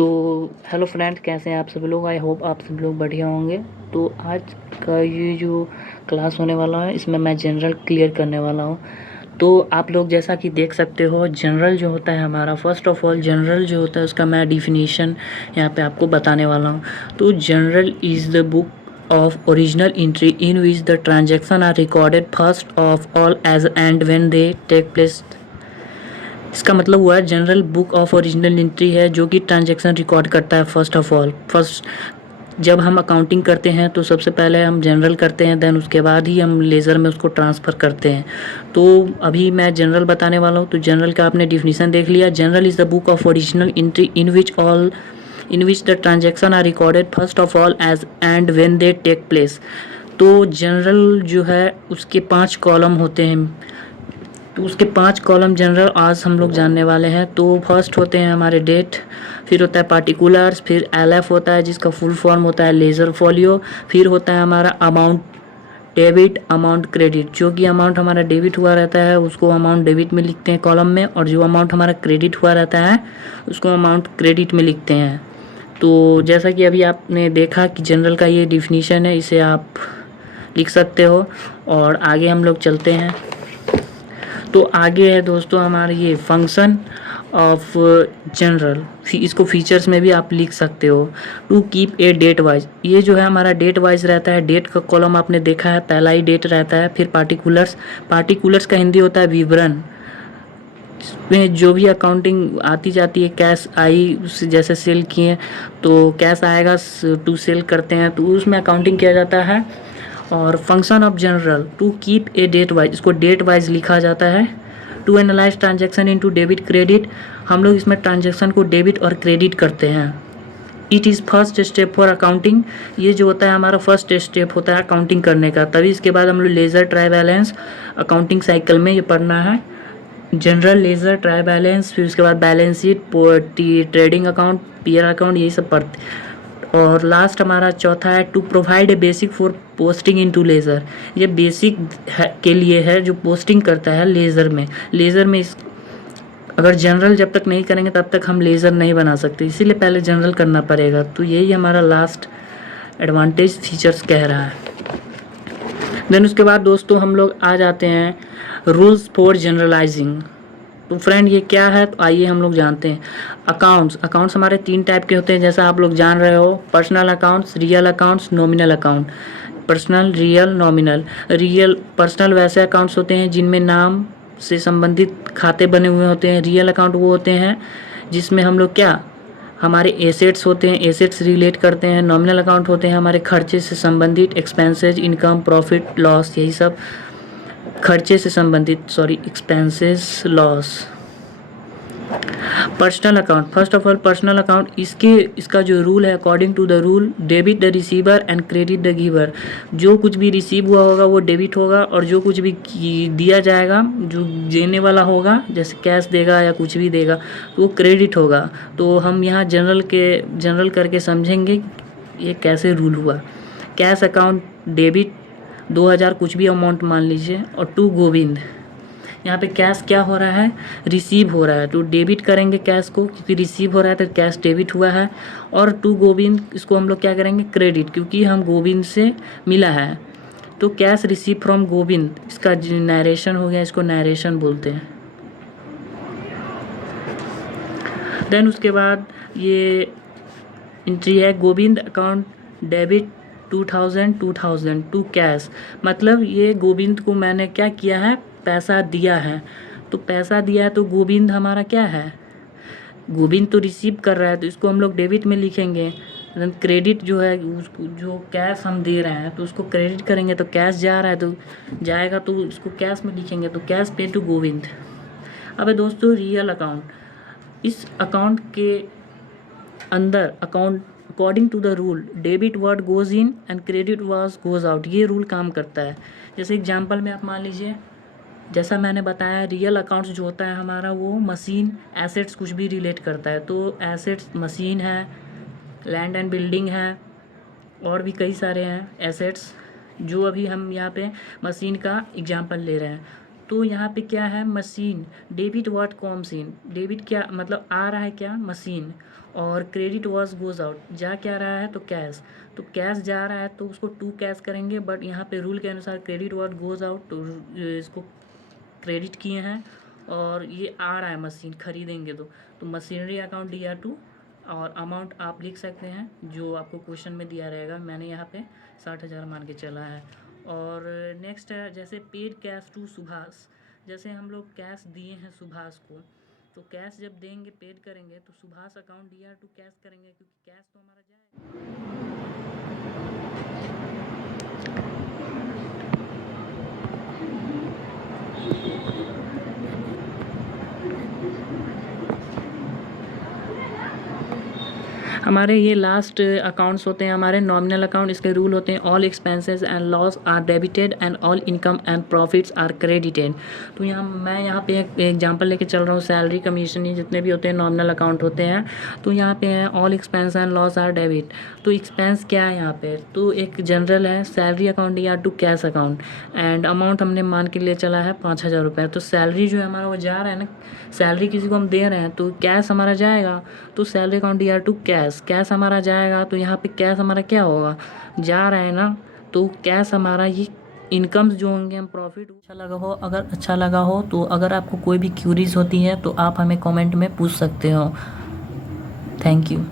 तो hello friends, कैसे हैं आप सभी लोग। आई होप आप सभी लोग बढ़िया होंगे। तो आज का ये जो क्लास होने वाला है इसमें मैं जनरल क्लियर करने वाला हूँ। तो आप लोग जैसा कि देख सकते हो, जनरल जो होता है हमारा, फर्स्ट ऑफ ऑल जनरल जो होता है उसका मैं डिफिनीशन यहाँ पे आपको बताने वाला हूँ। तो journal is the book of original entry in which the transaction are recorded first of all as and when they take place. इसका मतलब हुआ है journal book of original entry है जो कि ट्रांजैक्शन रिकॉर्ड करता है फर्स्ट ऑफ ऑल। फर्स्ट जब हम अकाउंटिंग करते हैं तो सबसे पहले हम जनरल करते हैं, देन उसके बाद ही हम लेज़र में उसको ट्रांसफ़र करते हैं। तो अभी मैं जनरल बताने वाला हूँ। तो जनरल का आपने डिफिनीशन देख लिया। Journal is the book of original entry in which the transaction are recorded first of all as and when they take place. तो जनरल जो है उसके 5 कॉलम होते हैं। तो उसके 5 कॉलम जनरल आज हम लोग जानने वाले हैं। तो फर्स्ट होते हैं हमारे डेट, फिर होता है पार्टिकुलर्स, फिर एलएफ होता है जिसका फुल फॉर्म होता है लेज़र फोलियो, फिर होता है हमारा अमाउंट डेबिट, अमाउंट क्रेडिट। जो कि अमाउंट हमारा डेबिट हुआ रहता है उसको अमाउंट डेबिट में लिखते हैं कॉलम में, और जो अमाउंट हमारा क्रेडिट हुआ रहता है उसको अमाउंट क्रेडिट में लिखते हैं। तो जैसा कि अभी आपने देखा कि जनरल का ये डिफिनीशन है, इसे आप लिख सकते हो। और आगे हम लोग चलते हैं। तो आगे है दोस्तों हमारे ये फंक्शन ऑफ जनरल, इसको फीचर्स में भी आप लिख सकते हो। To keep a date wise, ये जो है हमारा डेट वाइज रहता है। डेट का कॉलम आपने देखा है, पहला ही डेट रहता है। फिर पार्टिकुलर्स का हिंदी होता है विवरण, में जो भी अकाउंटिंग आती जाती है, कैश आई जैसे सेल किए तो कैश आएगा, टू सेल करते हैं तो उसमें अकाउंटिंग किया जाता है। और function of journal to keep a date wise, इसको डेट वाइज लिखा जाता है। To analyze transaction into debit credit, हम लोग इसमें ट्रांजेक्शन को डेबिट और क्रेडिट करते हैं। It is first step for accounting, ये जो होता है हमारा फर्स्ट स्टेप होता है अकाउंटिंग करने का। तभी इसके बाद हम लोग laser, try balance, accounting cycle में ये पढ़ना है। जनरल, लेज़र, ट्राई बैलेंस, फिर उसके बाद बैलेंस शीट, ट्रेडिंग अकाउंट, पीयर अकाउंट, यही सब पढ़ते। और लास्ट हमारा चौथा है to provide a basic for posting into ledger, ये बेसिक के लिए है जो पोस्टिंग करता है लेज़र में। अगर जनरल जब तक नहीं करेंगे तब तक हम लेज़र नहीं बना सकते, इसीलिए पहले जनरल करना पड़ेगा। तो यही हमारा लास्ट एडवांटेज फीचर्स कह रहा है। देन उसके बाद दोस्तों हम लोग आ जाते हैं रूल्स फॉर जनरलाइजिंग। तो फ्रेंड ये क्या है, तो आइए हम लोग जानते हैं। अकाउंट्स हमारे 3 टाइप के होते हैं जैसा आप लोग जान रहे हो। Personal accounts, real accounts, nominal account. Personal, real, nominal. Personal वैसे अकाउंट्स होते हैं जिनमें नाम से संबंधित खाते बने हुए होते हैं। रियल अकाउंट वो होते हैं जिसमें हम लोग क्या, हमारे एसेट्स होते हैं, एसेट्स रिलेट करते हैं। नॉमिनल अकाउंट होते हैं हमारे खर्चे से संबंधित, एक्सपेंसेज, इनकम, प्रॉफिट, लॉस, यही सब खर्चे से संबंधित, expenses, loss. Personal account, first of all personal account, इसका जो रूल है, according to the rule, debit the receiver and credit the giver. जो कुछ भी रिसीव हुआ होगा वो डेबिट होगा, और जो कुछ भी दिया जाएगा, जो देने वाला होगा, जैसे कैश देगा या कुछ भी देगा, तो वो क्रेडिट होगा। तो हम यहाँ जनरल करके समझेंगे ये कैसे रूल हुआ। कैश अकाउंट डेबिट 2000 कुछ भी अमाउंट मान लीजिए, और टू गोविंद, यहाँ पे कैश क्या हो रहा है, रिसीव हो रहा है, तो डेबिट करेंगे कैश को क्योंकि रिसीव हो रहा है तो कैश डेबिट हुआ है। और टू गोविंद, इसको हम लोग क्या करेंगे, क्रेडिट, क्योंकि हम गोविंद से मिला है। तो कैश रिसीव फ्रॉम गोविंद, इसका नरेशन हो गया, इसको नरेशन बोलते हैं। देन उसके बाद ये एंट्री है Govind account debit 2000 to cash, मतलब ये गोविंद को मैंने क्या किया है, पैसा दिया है। तो पैसा दिया है तो गोविंद हमारा क्या है, गोविंद तो रिसीव कर रहा है तो इसको हम लोग डेबिट में लिखेंगे। क्रेडिट जो है उसको, जो कैश हम दे रहे हैं तो उसको क्रेडिट करेंगे, तो कैश जा रहा है तो जाएगा तो उसको कैश में लिखेंगे, तो कैश पे टू गोविंद। अब दोस्तों रियल अकाउंट, इस अकाउंट के अंदर account according to the rule debit what goes in and credit what goes out, ये रूल काम करता है। जैसे एग्जांपल में आप मान लीजिए, जैसा मैंने बताया, रियल अकाउंट्स जो होता है हमारा वो मशीन, एसेट्स कुछ भी रिलेट करता है। तो एसेट्स मशीन है, लैंड एंड बिल्डिंग है, और भी कई सारे हैं एसेट्स, जो अभी हम यहाँ पे मशीन का एग्जांपल ले रहे हैं। तो यहाँ पे क्या है, machine, debit what comes in, debit क्या मतलब आ रहा है, क्या, मशीन, और क्रेडिट वॉज गोज आउट, जा क्या रहा है तो कैश, तो कैश जा रहा है तो उसको टू कैश करेंगे, बट यहाँ पे रूल के अनुसार क्रेडिट वॉज गोज आउट, तो इसको क्रेडिट किए हैं और ये आ रहा है मशीन खरीदेंगे तो मशीनरी अकाउंट DR2 और अमाउंट आप लिख सकते हैं जो आपको क्वेश्चन में दिया रहेगा। मैंने यहाँ पे 60,000 मान के चला है। और नेक्स्ट है जैसे पेड कैश टू सुभाष, जैसे हम लोग कैश दिए हैं सुभाष को, तो कैश जब देंगे पेड करेंगे तो सुभाष अकाउंट DR2 कैश करेंगे, क्योंकि कैश तो हमारा जाएगा। हमारे ये लास्ट अकाउंट्स होते हैं हमारे नॉमिनल अकाउंट। इसके रूल होते हैं all expenses and loss are debited and all income and profits are credited. तो मैं यहाँ पे एक एग्जांपल लेके चल रहा हूँ। सैलरी कमीशन ये जितने भी होते हैं नॉमिनल अकाउंट होते हैं। तो यहाँ पे है all expense and loss are debit. तो एक्सपेंस क्या है यहाँ पे, तो एक जनरल है salary account DR2 cash account, and amount हमने मान के लिए चला है 5,000 रुपये। तो सैलरी जो है हमारा वो जा रहा है ना, सैलरी किसी को हम दे रहे हैं तो कैश हमारा जाएगा, तो सैलरी अकाउंट DR2 कैश हमारा जाएगा। तो यहाँ पे कैश हमारा क्या होगा, जा रहा है ना, तो कैश हमारा ये इनकम्स जो होंगे हम प्रॉफिट। अच्छा लगा हो, अगर अच्छा लगा हो तो अगर आपको कोई भी क्यूरीज होती है तो आप हमें कमेंट में पूछ सकते हो। Thank you.